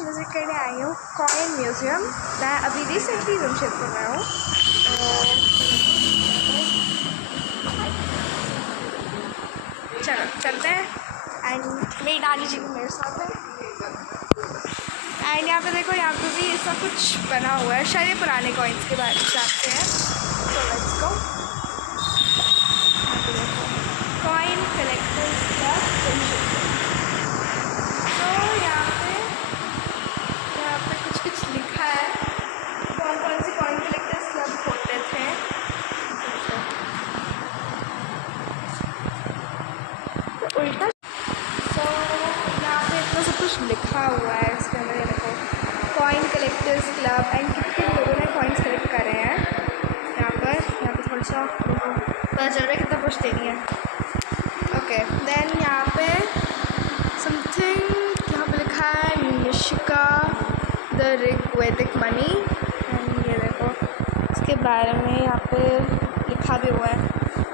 आज विज़िट करने आई हूँ कॉइन म्यूज़ियम। मैं अभी रिसेंटली जमशेदपुर में हूँ, तो चलो चलते हैं। एंड मेरी नानी जी भी मेरे साथ है। एंड यहाँ पे देखो, यहाँ पे भी ऐसा कुछ बना हुआ है, शायद ये पुराने कॉइन्स के बारे हिसाब से है। तो let's go. Coin collectors club Jamshedpur. तो यहाँ पे कुछ कुछ लिखा है, कौन कौन से कॉइन कलेक्टर्स क्लब होते थे। तो उल्टा तो यहाँ पे इतना सब कुछ लिखा हुआ है इसके अंदर। ये देखो, कॉइन कलेक्टर्स क्लब एंड कितने लोगों ने कॉइन्स कलेक्ट करे हैं। यहाँ पे थोड़ा सा पता चल रहा है कितना कुछ देनी है। ओके, देन यहाँ पे समथिंग यहाँ पे लिखा है Nishika the Rigvedic money. And ये देखो, इसके बारे में यहाँ पे लिखा भी हुआ है।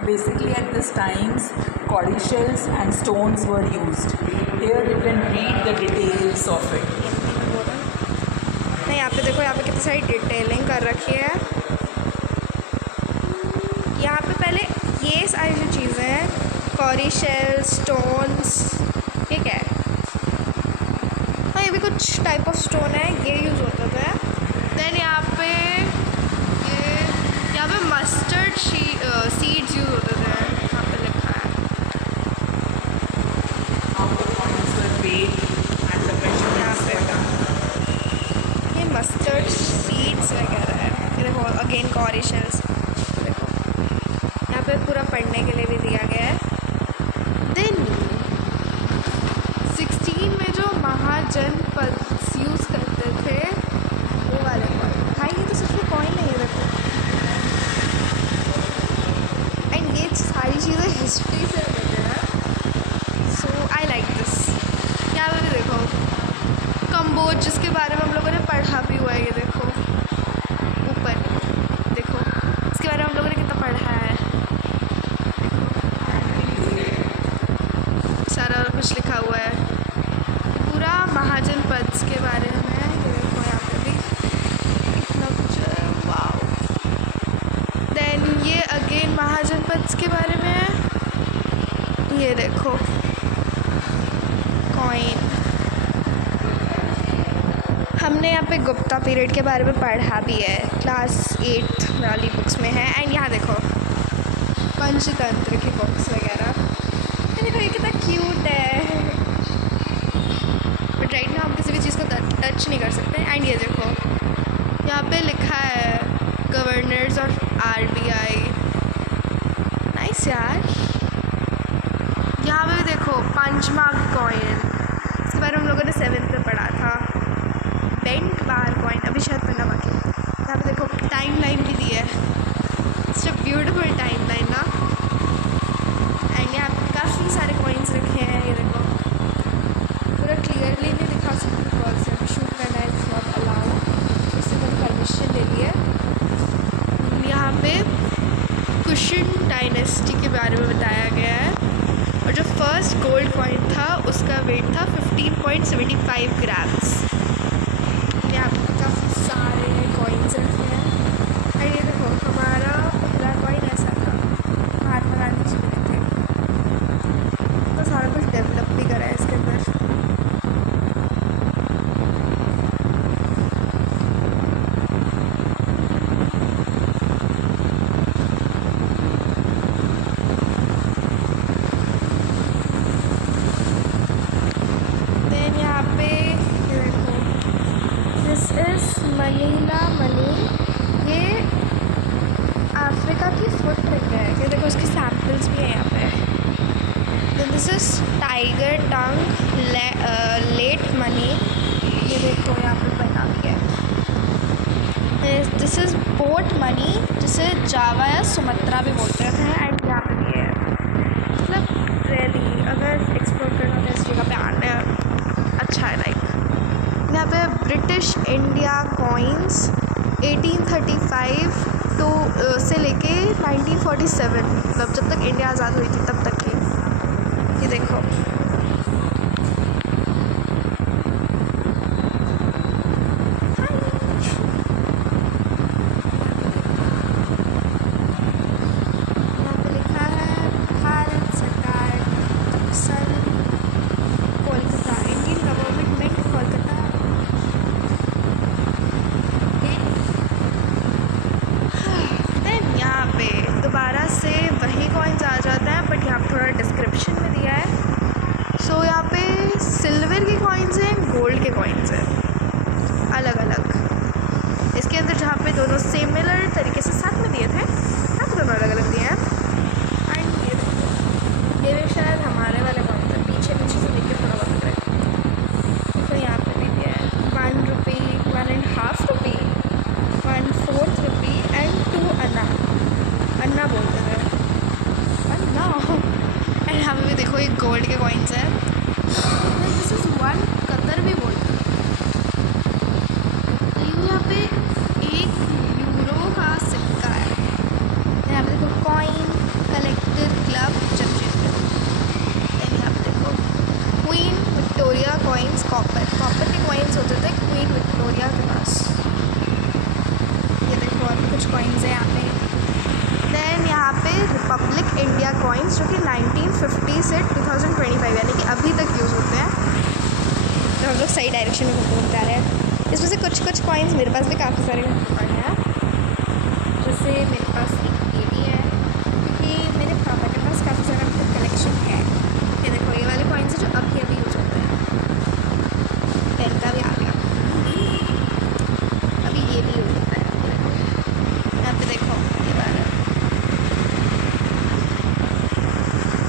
Basically, at this times, cowrie shells and stones were used. Here you can read the details of it. नहीं, यहाँ पे देखो, यहाँ पे कितनी सारी डिटेलिंग कर रखी है। यहाँ पे पहले ये सारी जो चीज़ें हैं, कॉरी शेल, स्टोन्स, ये क्या है? हाँ, ये भी कुछ टाइप ऑफ स्टोन है, ये यूज़ होता था। देन यहाँ पे मस्टर्ड सीड्स यूज़ होते थे, यहाँ पे लिखा है। ये मस्टर्ड सीड्स वगैरह है। ये देखो, अगेन कॉरी शेल्स। देखो, यहाँ पे पूरा पढ़ने के लिए भी दिया गया है। देन 16 में जो महाजनपद यूज़ करते थे, वो वाले कॉइन। भाई ये तो सिर्फ कॉइन नहीं है, देखो। एंड ये सारी चीज़ें हिस्ट्री से रिलेटेड है, सो आई लाइक दिस। यहाँ पे भी देखो, कंबोज, जिसके बारे में हम लोगों ने पढ़ा भी हुआ है। ये देखो ऊपर, देखो इसके बारे में हम लोगों ने कितना पढ़ा है। सारा कुछ लिखा हुआ है, पूरा महाजनपद के बारे में। ये देखो, यहाँ पे भी इतना कुछ है, वाओ। देन ये अगेन महाजनपद के बारे में है। ये देखो कॉइन। हमने यहाँ पे गुप्ता पीरियड के बारे में पढ़ा भी है, क्लास 8 वाली बुक्स में है। एंड यहाँ देखो पंचतंत्र की बुक्स वगैरह। देखो ये कितना क्यूट है, बट राइट ना हम किसी भी चीज़ को टच नहीं कर सकते। एंड ये देखो, यहाँ पे लिखा है गवर्नर्स ऑफ RBI। नाइस यार। यहाँ पे भी देखो पंचमार्क कॉइन, इसके बारे में हम लोगों ने 7th में पढ़ा था। बेंट बार कॉइन अभी शायद पढ़ना बाकी। यहाँ पे देखो टाइम लाइन भी दी है, it's a beautiful time line ना। एंड यहाँ पे काफ़ी सारे कॉइन्स रखे हैं। ये देखो, पूरा क्लियरली नहीं दिखा सकती बिकॉज शूट करना इज नॉट अलाउड, उससे मैंने परमिशन ले ली है। यहाँ पे कुशन डायनेस्टी के बारे में बताया गया है, और जो फर्स्ट गोल्ड कॉइन था उसका वेट था 15.75 ग्राम्स। यहाँ पे काफ़ी सारे कॉइन्स रखे हैं। और ये देखो, हमारा पहला कॉइन ऐसा था, महात्मा गांधी जी के थे। तो सारा कुछ डेवलप भी करा है इसके अंदर। देन यहाँ पे ये देखो, दिस इज़ मनीला मनी। ये अफ्रीका की फुटप्रिंट है। ये देखो, इसके सैम्पल्स भी हैं यहाँ पे। Then this is tiger tongue let money. ये देखो, यहाँ पे बना भी है। दिस इज़ बोट मनी, जिसे जावा या सुमात्रा भी बोलते हैं। एंड यहाँ पे भी है, मतलब रियली अगर एक्सप्लोर करना तो इस जगह पे आना अच्छा है। लाइक यहाँ पे ब्रिटिश इंडिया कॉइन्स 1835 से लेके 1947, मतलब जब तक इंडिया आज़ाद हुई थी तब तक की। ये देखो, कॉइन्स हैं अलग अलग। इसके अंदर जहाँ पे दोनों सिमिलर तरीके से साथ में दिए थे, यहाँ पे दोनों अलग अलग दिए हैं। एंड ये भी शायद हमारे वाले कॉइन्स हैं, पीछे पीछे से देख के थोड़ा बहुत है। तो यहाँ पे भी दिया है 1 रुपी, 1.5 रुपी, 1/4 रुपी एंड 2 अन्ना। अन्ना बोलते थे, अन्ना। एंड यहाँ पे भी देखो एक गोल्ड के कॉइन्स हैं, दिस इज़ 1 कतर भी बोलते हैं। यहाँ पे 1 यूरो का सिक्का है। यहाँ पे देखो कॉइन कलेक्टर क्लब चर्चिल। यहाँ पे देखो क्वीन विक्टोरिया कॉइन्स, कॉपर के कॉइन्स होते थे क्वीन विक्टोरिया के पास। ये देखो अभी कुछ कॉइन्स हैं यहाँ पे। देन यहाँ पे रिपब्लिक इंडिया कॉइन्स जो कि 1950 से 2025 यानी कि अभी तक यूज़ होते हैं। तो हम लोग सही डायरेक्शन में घूमते आ रहे हैं। इसमें से कुछ कॉइन्स मेरे पास भी काफ़ी सारे कॉइन हैं, जैसे मेरे पास एक ये भी है क्योंकि मेरे पापा के पास काफ़ी सारा कलेक्शन है। ये देखो ये वाले कॉइन्स हैं जो अभी यूज़ होते हैं। 10 का भी आ गया, अभी ये भी यूज़ होता है। यहाँ पे देखो ये वाला।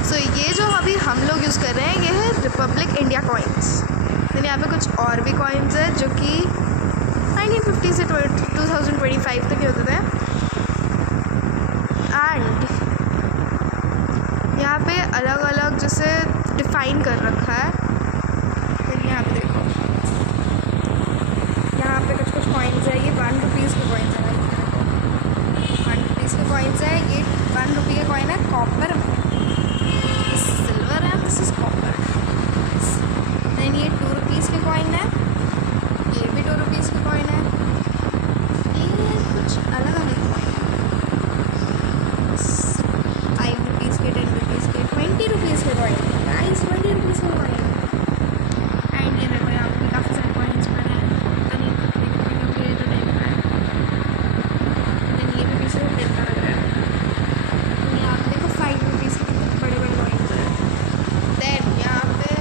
सो ये जो अभी हम लोग यूज़ कर रहे हैं ये है रिपब्लिक इंडिया कॉइन्स। फिर यहाँ पे कुछ और भी कॉइन्स हैं जो कि 1950 से 2025 तक के होते थे। एंड यहाँ पे अलग अलग जैसे डिफ़ाइन कर रखा है। फिर यहाँ पे देखो यहाँ पे कुछ कॉइन्स है, ये 1 रुपीज़ के कॉइन्स है। 1 रुपीज़ के कॉइन्स है, ये 1 रुपये के कॉइन है कॉपर में, सिल्वर है, दिस इज़ कॉपर। देन ये 2 रुपीज़ के कॉइन है, ये भी 2 रुपीज़ के कॉइन है। ये कुछ अलग अलग कॉइन है, 5 रुपीज़ के, 10 रुपीज़ के, 20 रुपीज़ के कॉइन, प्राइस 20 रुपीज़ के कॉइन। एंड ये देखो यहाँ पे काफ़ी सारे कॉइन्स बने हैं। ये तो 10 का है, देन ये भी पीछे 10 का लग रहा है। यहाँ पे देखो 5 रुपीज़ के कितने बड़े बड़े कॉइन्स हैं। देन यहाँ पे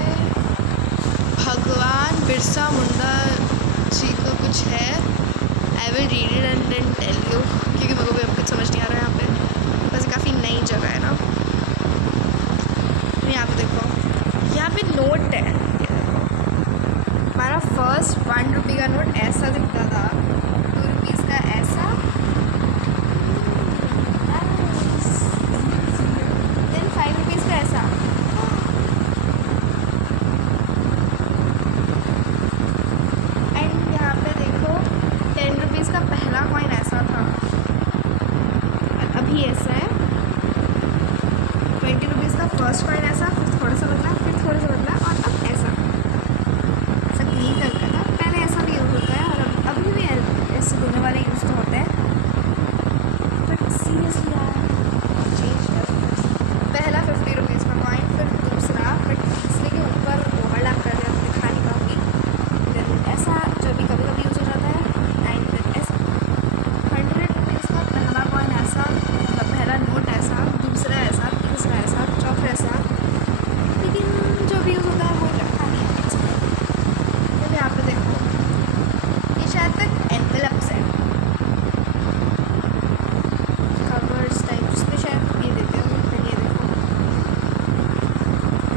भगवान बिरसा मुंडा जी का कुछ है। I will read it and then tell you, क्योंकि मेरे को भी अब कुछ समझ नहीं आ रहा है यहाँ पे, वैसे काफ़ी नई जगह है ना। यहाँ पे देखो यहाँ पे नोट है। हमारा फर्स्ट 1 रुपये का नोट ऐसा दिखता था, 2 रुपीज़ का ऐसा, देन 5 रुपीज़ का ऐसा। एंड यहाँ पे देखो 10 रुपीज़ का पहला कॉइन ऐसा था, अभी ऐसा है। 20 रुपीज़ का फर्स्ट कॉइन ऐसा, फिर थोड़ा सा बदला, फिर थोड़ा सा बदला, और अब ऐसा ग्रीन कलर का था। पहले ऐसा भी यूज़ होता है और अभी भी ऐसे दोनों वाले यूज़ तो होते हैं, बट सीरियसली यार चेंज कर। पहला 50 रुपीज़ का कॉइन, फिर दूसरा, बट तीसरे के ऊपर ओवरलैप कर दिया, दिखा नहीं पाऊँगी। फिर ऐसा जो भी कभी कभी यूज़ हो जाता है। एंड फिर ऐसा 100 रुपीज़ का पहला कॉइन ऐसा, मतलब पहला नोट ऐसा, दूसरा ऐसा, तीसरा ऐसा, चौथा ऐसा, लेकिन जो भी यूज़ होता है वो रखा नहीं है। तो यहाँ पे देखो ये शायद तक एनवेलप्स है, कवर्स टाइप, जिसमें शायद ये देते हो। फिर ये देखो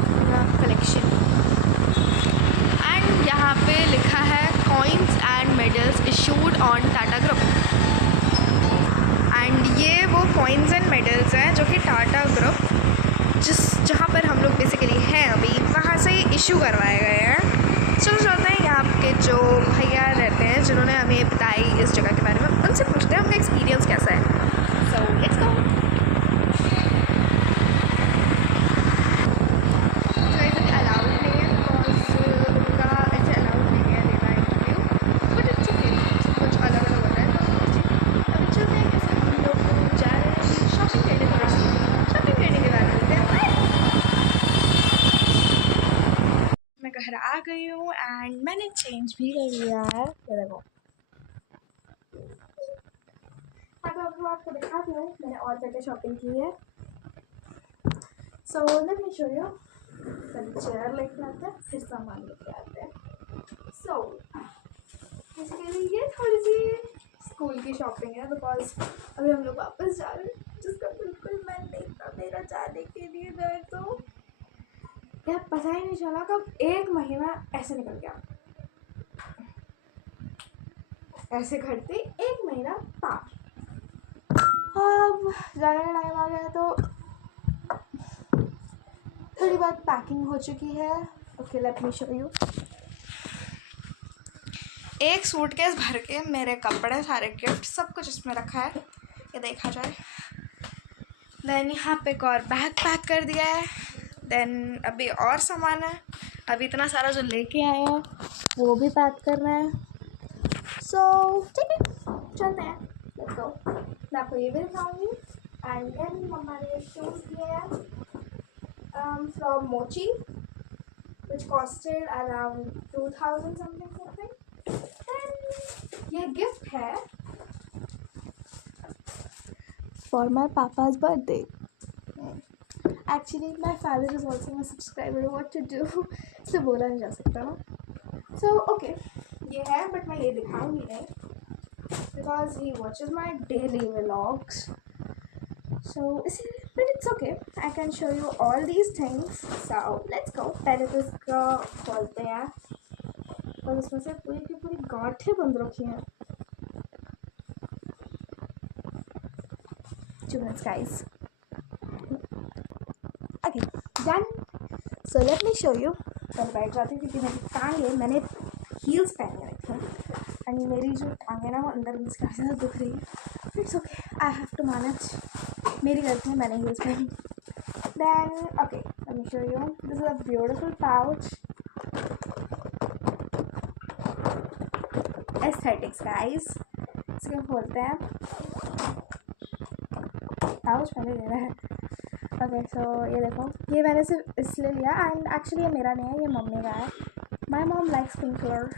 पूरा कलेक्शन। एंड यहाँ पे लिखा है coins and medals issued on Tata group. And ये वो कॉइन्स एंड मेडल्स हैं जो कि टाटा ग्रुप जहाँ पर हम लोग बेसिकली हैं अभी, वहाँ से इशू करवाए गए हैं। चलो चलते हैं यहाँ के जो भैया रहते हैं जिन्होंने हमें बताई इस जगह के बारे में, उनसे पूछते हैं उनका एक्सपीरियंस कैसा है। So let's go. अलाउड नहीं है, बिकॉज उनका ऐसे अलाउड नहीं है देना इंटरव्यू, बट इट्स ओके, कुछ अलग अलग होता है। तो अभी चलते हैं, कैसे हम लोग जा रहे हैं शॉपिंग करने के बाद, शॉपिंग करने के बाद मिलते हैं। मैं घर आ गई हूँ एंड मैंने चेंज भी कर लिया है। ये देखो, अब आपको दिखाती हूँ मैंने और क्या क्या शॉपिंग की है। So let me show you. पहले चेयर लेके आते हैं, फिर सामान लेके आते हैं। सो थोड़ी सी स्कूल की शॉपिंग है बिकॉज अभी हम लोग वापस जा रहे हैं, जिसका बिल्कुल मन नहीं था मेरा जाने के लिए घर। तो यार पता ही नहीं चला कब 1 महीना ऐसे निकल गया, ऐसे करते 1 महीना पार। अब जाने का टाइम आ गया तो थोड़ी बहुत पैकिंग हो चुकी है। Okay let me show you. एक सूटकेस भर के मेरे कपड़े, सारे गिफ्ट, सब कुछ इसमें रखा है, ये देखा जाए। देन यहाँ पे एक और बैग पैक कर दिया है। देन अभी और सामान है, अभी इतना सारा जो लेके आए हैं वो भी पैक करना है। सो ठीक है, चलते हैं, लेट्स गो। मैं आपको ये भी दिखाऊंगी। एंड देन मम्मा ने शूज़ दिए हैं फ्रॉम मोची which costed around 2000 something. And ये गिफ्ट है for my papa's birthday. Actually my father is also my subscriber, what to do इससे बोला नहीं जा सकता ना। So okay, ये है बट मैं ये दिखाऊंगी नहीं because he watches my daily vlogs. So but it's okay, I can show you all these things. So let's go. पहले तो इसका खोलते हैं और इसमें से पूरी की पूरी गांठें बंद रखी हैं। 2 minutes guys. Okay, done. So let me show you. पहले बैठ जाती हूँ क्योंकि मेरी टांगें, मैंने हील्स पहने रखे हैं एंड मेरी जो टांगें ना वो अंदर मुझे काफ़ी ज़्यादा दुख रही है। It's okay, I have to manage, मेरी गलती है, मैंने हील्स पहनी। Then okay, let me show you. This is a beautiful pouch. Aesthetics guys. इसको खोलते हैं, पाउच पहले ले रहा है। ओके सो ये देखो, ये मैंने सिर्फ इसलिए लिया एंड एक्चुअली ये मेरा नहीं है, ये मम्मी का है। My mom likes pink colour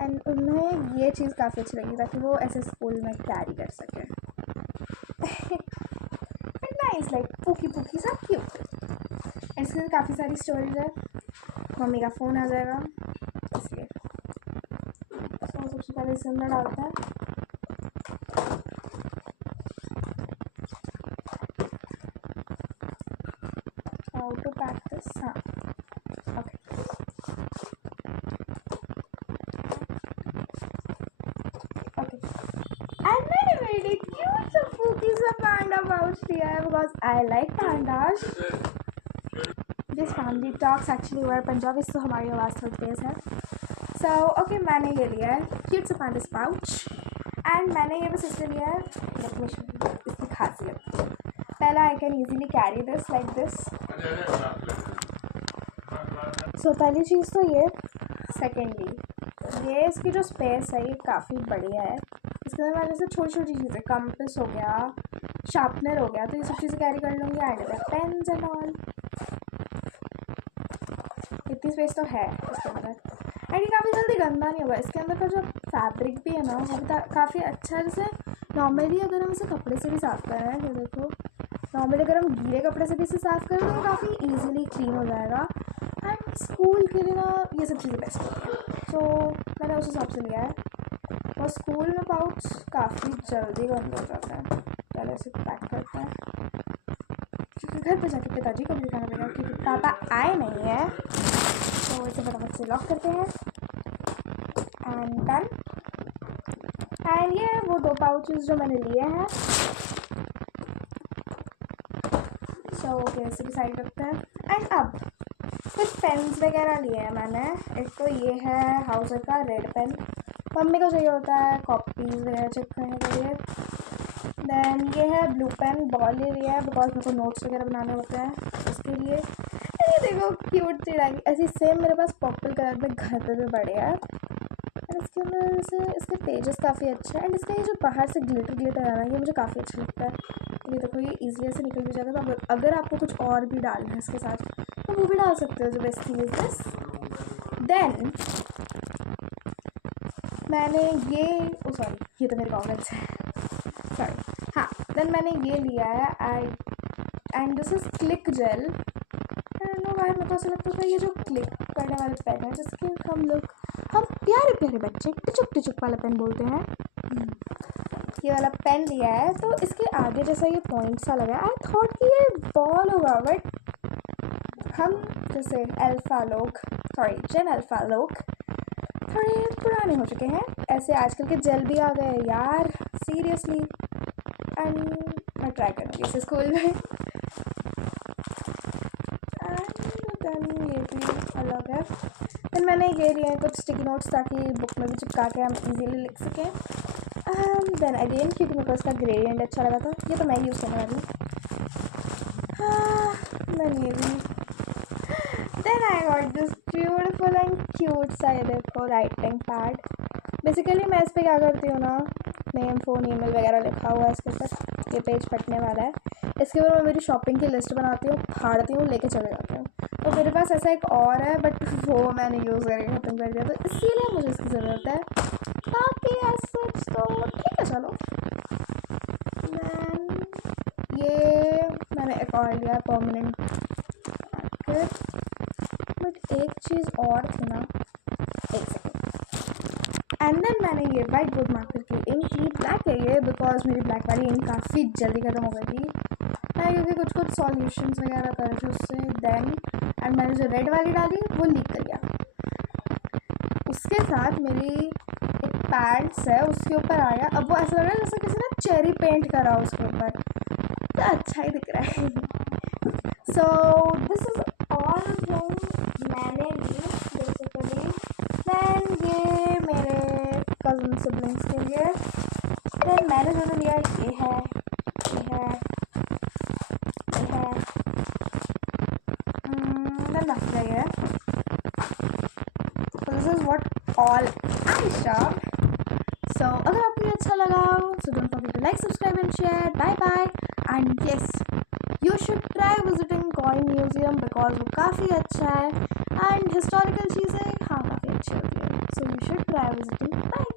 and उन्हें ये चीज़ काफ़ी अच्छी लगी ताकि वो ऐसे स्कूल में कैरी कर सके। नाइस, लाइक पुकी पुकी सा क्यूट। इसके काफ़ी सारी स्टोरीज है, मम्मी का फ़ोन आ जाएगा इसलिए। तो सबसे पहले इसके अंदर डालते हैं। हाउ टू पैक दिस, हाँ ओके। ओके एंड मैंने मेरे क्यूट सा पुकी सा पांडा पाउच दिया है because I like pandas. This family talks actually were Punjabi, तो हमारी आवाज़ थोड़ी तेज़ है। सो ओके, मैंने ये लिया है क्यूट सा पांडास पाउच एंड मैंने ये बस इसलिए लिया है, इसकी खासियत पहला, I can easily carry this like this. So पहली चीज़ तो ये। सेकेंडली ये इसकी जो स्पेस है ये काफ़ी बढ़िया है। इसके अंदर मैं जैसे छोटी छोटी चीज़ें, कंपास हो गया, शार्पनर हो गया, तो ये सब चीज़ें कैरी कर लूँगी। एंड पेन्स एंड ऑल, इतनी स्पेस तो है इसके अंदर। एंड ये काफ़ी जल्दी गंदा नहीं होगा। इसके अंदर का जो फैब्रिक भी है ना वो भी काफ़ी अच्छा है। जैसे नॉर्मली अगर हम इसे कपड़े से भी साफ़ कर रहे हैं, ये देखो, नॉर्मली अगर हम गीले कपड़े से भी इसे साफ़ करें तो काफ़ी ईजिली क्लीन हो जाएगा। एंड स्कूल के लिए ना ये सब चीज़ें बेस्ट होती हैं, तो मैंने उस हिसाब से लिया है। और स्कूल में पाउच काफ़ी जल्दी बंद हो जाता है। पहले इसे पैक करते हैं क्योंकि घर पे जाके पिताजी को भी दिखाना पड़ेगा क्योंकि पापा आए नहीं है। तो इसे फटाफट से लॉक करते हैं एंड डन। एंड ये वो 2 पाउचेस जो मैंने लिए हैं, सो ओके इसे भी साइड रखते हैं। एंड अब कुछ पेन्स वगैरह लिए हैं मैंने। एक तो ये है हाउसर का रेड पेन, मम्मी को चाहिए होता है कॉपीज वगैरह चेक करने के लिए। देन ये है ब्लू पेन, बॉल ले लिया है बिकॉज मेरे को नोट्स वगैरह बनाने होते हैं उसके लिए। ये देखो क्यूट चिड़ाई, ऐसी सेम मेरे पास पर्पल कलर में घर पे भी बड़े है। एंड इसके अंदर से इसके पेजेस काफ़ी अच्छे हैं। एंड इसका ये जो बाहर से ग्लिटर है ना, ये मुझे काफ़ी अच्छा लगता है। ये देखो ये ईजिली से निकल भी जाएगा। तो अगर आपको कुछ और भी डालना है इसके साथ तो वो भी डाल सकते हो। जो best thing is this. Then मैंने ये सॉरी, ये तो मेरे कॉमेंट्स है, सॉरी, हाँ। देन मैंने ये लिया है and this is click gel. I don't know यार मेरे को ऐसा लगता था ये जो क्लिक करने वाले पेन है जिसके हम प्यारे प्यारे बच्चे टिचुक टिचुक वाला पेन बोलते हैं, ये वाला पेन लिया है तो इसके आगे जैसा ये पॉइंट सा लगा है। आई थॉट कि ये बॉल होगा, बट हम जैसे जेन अल्फ़ा लोग थोड़े पुराने हो चुके हैं, ऐसे आजकल के जेल भी आ गए यार सीरियसली। एंड मैं ट्राई करूँगी इसे स्कूल में। ये भी अलग है। फिर मैंने ये लिए हैं कुछ स्टिकी नोट्स ताकि बुक में भी चिपका के हम इजीली लिख सकें। देन अगेन क्योंकि मेरे को इसका ग्रेडियंट अच्छा लगा था, ये तो मैं यूज़ करने वाली हूँ। मैंने ये भी then I got this beautiful and cute सा, ये देखो राइटिंग पैड। बेसिकली मैं इस पर क्या करती हूँ ना, नेम फ़ोन ईमेल वगैरह लिखा हुआ है इसके ऊपर, ये पेज फटने वाला है। इसके ऊपर मैं मेरी शॉपिंग की लिस्ट बनाती हूँ, फाड़ती हूँ, लेके चले जाती हूँ। तो मेरे पास ऐसा एक और है बट वो मैंने यूज़ करके ख़त्म कर दिया, तो इसीलिए मुझे इसकी ज़रूरत है। बाकी ऐसा तो ठीक है चलो। ये मैंने एक और लिया परमानेंट मार्कर, बट एक चीज़ और थी ना, एक सेकेंड। एंड देन मैंने ये वाइट बोर्ड मार्कर की इंक ली, ब्लैक है ये बिकॉज मेरी ब्लैक वाली इंक काफ़ी जल्दी ख़त्म हो गई थी मैं, क्योंकि कुछ सॉल्यूशंस वगैरह कर रहे थे उससे। देन एंड मैंने जो रेड वाली डाली वो लीक कर गया। उसके साथ मेरी एक पैड्स है उसके ऊपर आया, अब वो ऐसा लग रहा है जैसे किसी ने चेरी पेंट करा उसके ऊपर, तो अच्छा ही दिख रहा है। So this is all thing मैंने ली बेसिकली। दैन ये मेरे कज़न सिबलिंग्स के लिए। दैन मैंने जो लिया ये है, है। So this is what all I shop. So अगर आपको ये अच्छा लगा so don't forget to like, subscribe and share. Bye bye. And yes, you should try visiting Coin Museum because वो काफ़ी अच्छा है and historical चीज़ें हाँ काफ़ी अच्छी होती है. So you should try visiting. Bye.